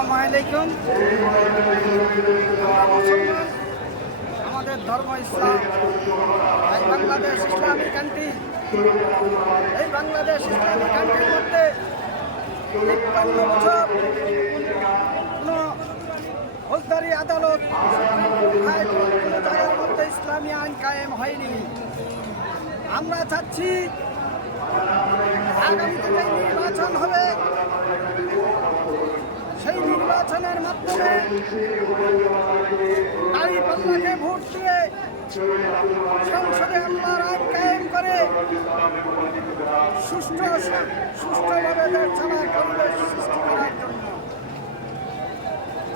আসসালামু আলাইকুম। আমরা মুসলমান, আমাদের ধর্ম ইসলাম। এই বাংলাদেশ ইসলামী কান্ট্রি, এই বাংলাদেশ ইসলামী কান্ট্রির মধ্যে ৫৩ বছর কোনো ফৌজদারি আদালত, হাইকোর্ট, কোনো জায়গার মধ্যে ইসলামী আইন কায়েম হয়নি। আমরা চাচ্ছি আগামীতে যে নির্বাচন হবে, সেই নির্বাচনের মাধ্যমে দাঁড়িপাল্লাকে ভোট দিয়ে সংসদে আল্লাহর আইন কায়েম করে সুষ্ঠুভাবে দেশ চলার পরিবেশ সৃষ্টি করার জন্য।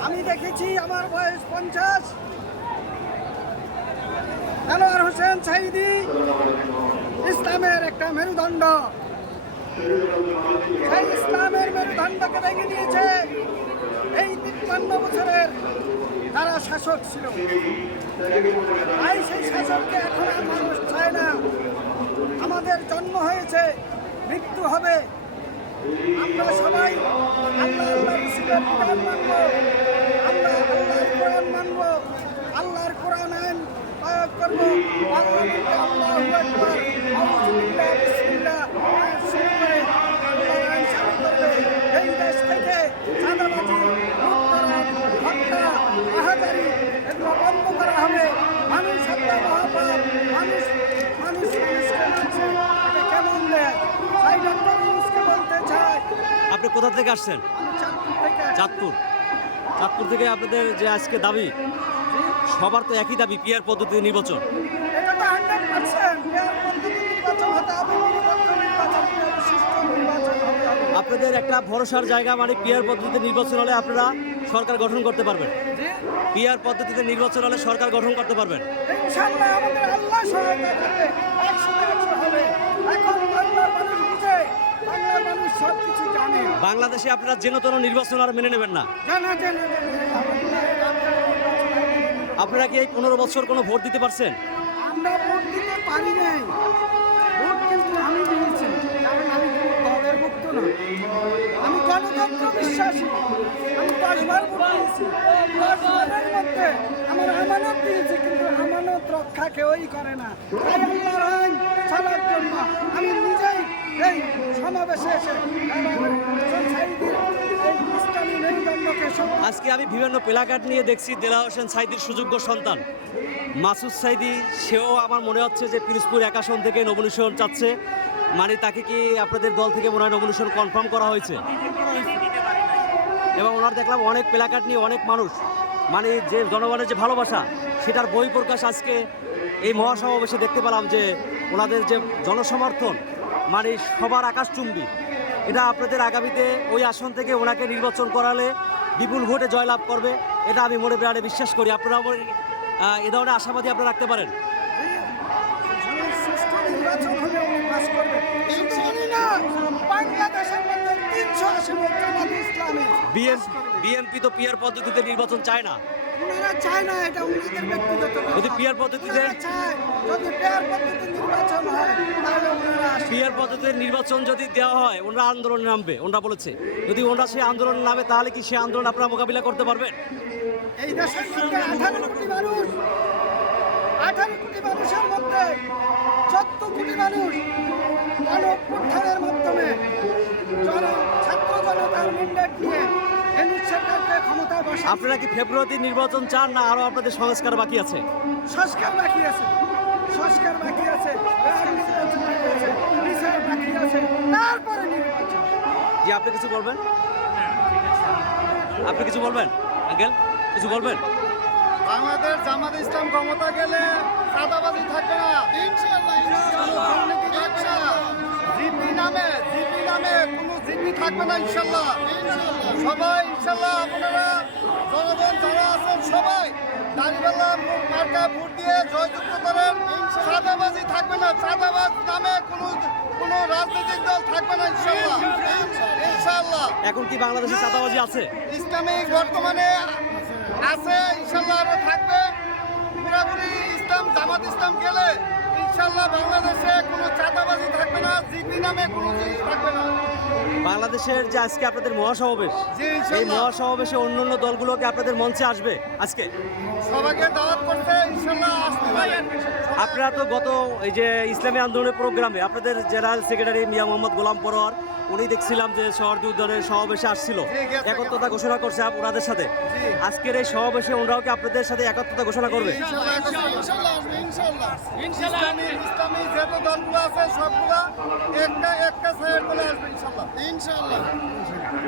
আমি দেখেছি, আমার বয়স 50, দেলোয়ার হোসেন সাঈদী ইসলামের একটা মেরুদণ্ড। সেই ইসলামের মেরুদণ্ডকে ভেঙে দিয়েছে এই ৫৩ বছরের তারা শাসক ছিল। তাই সেই শাসককে এখন আর মানুষ চায় না। আমাদের জন্ম হয়েছে, মৃত্যু হবে। আমরা সবাই আল্লাহ রাসূলের বিধান মানব, আমরা আল্লাহর কোরআন মানব, আল্লাহর কোরআন আইন প্রয়োগ করব। পার্লামেন্টে আল্লাহু আকবার, আউযু বিল্লাহ, বিসমিল্লাহ শুরু করে আল্লাহর আইন চালু করবে। এই দেশ থেকে চাঁদাবাজি, লুটতরাজ, হত্যা, আহাজারি এগুলো বন্ধ করা হবে। মানুষ হত্যা মহাপাপ, মানুষকে মারছে, এটা কেমন দেয়? তাই ডক্টর ইউনূসকে বলতে চাই। আপনি কোথা থেকে আসছেন? আমি চাঁদপুর থেকে আসছি। চাঁদপুর থেকে আপনাদের যে আজকে দাবি, সবার তো একই দাবি, পিআর পদ্ধতিতে নির্বাচন। এটা তো 100% পেয়ার পদ্ধতি নির্বাচন হতে হবে, নিরপেক্ষ নির্বাচন হতে হবে, সুষ্ঠু নির্বাচন হতে হবে। আপনাদের একটা ভরসার জায়গা, মানে পিআর পদ্ধতিতে নির্বাচন হলে আপনারা সরকার গঠন করতে পারবেন। জি, পিআর পদ্ধতিতে নির্বাচন হলে সরকার গঠন করতে পারবেন। ইনশাআল্লাহ আমাদের আল্লাহ সহায়তা করবে, 100 হবে। এখন বাংলার মানুষ বুঝে, বাংলার মানুষ সব কিছু জানে। বাংলাদেশে আপনারা যেন তেন নির্বাচন আর মেনে নেবেন না। জানা আপনারা কি এই 15 বছর কোনো ভোট দিতে পারছেন? আমরা ভোট দিতে পারি নাই। ভোট কিন্তু আমি দিয়েছি, কারণ আমি কোনো দলের ভুক্ত না। আমি গণতন্ত্র বিশ্বাসী। আমি 10 বার ভোট দিয়েছি। 10 বারের মধ্যে আমার আমানত দিয়েছি, কিন্তু আমানত রক্ষা কেউই করে না। তাই আল্লাহর আইন চালার জন্য আমি নিজেই এই সমাবেশে এসে এই ইসলামী মেরুদণ্ডকে আজকে আমি বিভিন্ন প্লাকার্ড নিয়ে দেখছি দেলোয়ার হোসেন সাঈদীর সুযোগ্য সন্তান মাসুদ সাঈদী, সেও আমার মনে হচ্ছে যে পিরোজপুর 1 আসন থেকে নমিনেশন চাচ্ছে। মানে তাকে কি আপনাদের দল থেকে মনে হয় নমিনেশন কনফার্ম করা হয়েছে? এবং ওনার দেখলাম অনেক প্লাকার্ড নিয়ে অনেক মানুষ, মানে যে জনগণের যে ভালোবাসা, সেটার বহিঃপ্রকাশ আজকে এই মহাসমাবেশে দেখতে পেলাম। যে ওনাদের যে জনসমর্থন, মানে সবার আকাশচুম্বী। এটা আপনাদের আগামীতে ওই আসন থেকে ওনাকে নির্বাচন করালে বিপুল ভোটে জয়লাভ করবে, এটা আমি মনে প্রাণে বিশ্বাস করি। আপনারা এ ধরনের আশাবাদী আপনারা রাখতে পারেন? সুষ্ঠু নির্বাচন হলে উনি পাস করবে। শুধু উনি না, বাংলাদেশের মধ্যে 380 ভোট জামাতে ইসলামী। বিএনপি তো পিআর পদ্ধতিতে নির্বাচন চায় না। উনারা চায় না, এটা উনাদের ব্যক্তিগত ব্যাপার। যদি পিআর পদ্ধতিতে উনারা চায়, যদি পেয়ার পদ্ধতি নির্বাচন হয় তাহলে উনারা আসবে। পিআর পদ্ধতিতে নির্বাচন যদি দেওয়া হয়, ওনারা আন্দোলনে নামবে, ওনারা বলেছে। যদি ওনারা সেই আন্দোলনে নামে, তাহলে কি সেই আন্দোলন আপনারা মোকাবিলা করতে পারবেন? এই দেশের মধ্যে 18 কোটি মানুষ, 18 কোটি মানুষের মধ্যে 14 কোটি মানুষ গণঅভ্যুত্থানের মাধ্যমে ছাত্র জনতার ম্যান্ডেট নিয়ে ইউনূস সরকারকে ক্ষমতায় বসায়। আপনারা কি ফেব্রুয়ারিতে নির্বাচন চান, না আরও আপনাদের সংস্কার বাকি আছে? সংস্কার বাকি আছে, সংস্কার বাকি আছে, নির্বাচন বাকি আছে, বিচার বাকি আছে, তারপরে নির্বাচন। জি, আপনি কিছু বলবেন? আপনি কিছু বলবেন আঙ্কেল, কিছু বলবেন? বাংলাদেশ জামাত ইসলাম ক্ষমতা গেলে চাঁদাবাজি থাকবে না, দুর্নীতি থাকবে না, জিপি নামে কোনো জিপি থাকবে না ইনশাল্লাহ। সবাই ইনশাল্লাহ আপনারা জনগণ যারা আছেন সবাই দাঁড়িপাল্লা মার্কা ভোট দিয়ে জয়যুক্ত করেন। চাঁদাবাজি থাকবে না, চাঁদাবাজ নামে কোনো রাজনৈতিক দল থাকবে না ইনশাল্লাহ। ইনশাল্লাহ এখন কি বাংলাদেশে চাঁদাবাজি আছে? ইসলামিক বর্তমানে আছে, ইনশাল্লাহ আরো থাকবে। পুরাপুরি ইসলাম জামাত ইসলাম গেলে ইনশাল্লাহ বাংলাদেশে কোনো চাঁদাবাজি থাকবে না, জিপি নামে কোনো জিনিস থাকবে না। বাংলাদেশের যে আজকে আপনাদের মহাসমাবেশ, জি, এই ইনশাল্লাহ। মহাসমাবেশে অন্যান্য দলগুলোকে আপনাদের মঞ্চে আসবে আজকে? সবাইকে দাওয়াত করতে ইনশাল্লাহ আসতে পারেন। আপনারা তো গত এই যে ইসলামী আন্দোলনের প্রোগ্রামে আপনাদের জেনারেল সেক্রেটারি মিয়া মোহাম্মদ গোলাম পরোয়ার উনি দেখছিলাম যে শহরদি উদ্যানের সমাবেশে আসছিল, জি, গেছে, একত্রতা ঘোষণা করছে ওনাদের সাথে। জি। আজকের এই সমাবেশে ওনারাও কি আপনাদের সাথে একত্রতা ঘোষণা করবে? ইনশাল্লাহ আসবে, ইসলামী যত দলগুলো আছে সবগুলা একটা সাইড করে আসবে ইনশাল্লাহ।